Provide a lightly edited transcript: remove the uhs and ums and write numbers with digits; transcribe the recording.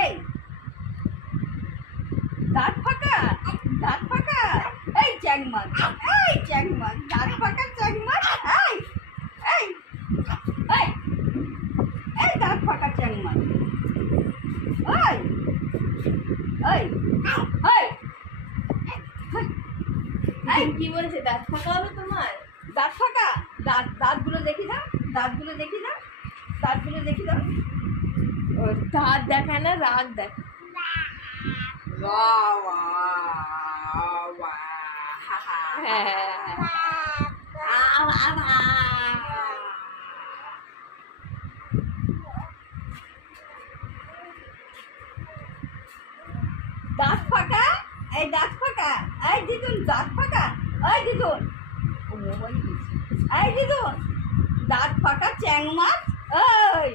এই দাঁত ফাঁকা, দাঁত ফাঁকা, এই চ্যাং মাছ, এই চ্যাং মাছ, দাঁত ফাঁকা চ্যাং মাছ, এই এই এই এই দাঁত ফাঁকা চ্যাং মাছ, এই এই এই এই কি বলছে দাঁত ফাঁকা হবে তোমার? দাঁত ফাঁকা, দাঁতগুলো দেখি দাও, দাঁতগুলো দেখি দাও, দাঁতগুলো দেখি দাও। ওর দাঁত দেখায় না, রাগ দেখ। বাহ বাহ দাঁত ফাঁকা, এই দাঁত ফাঁকা, এই দিদুন দাঁত ফাঁকা, এই দিদুন, এই দিদুন দাঁত ফাঁকা চ্যাং মাছ, এই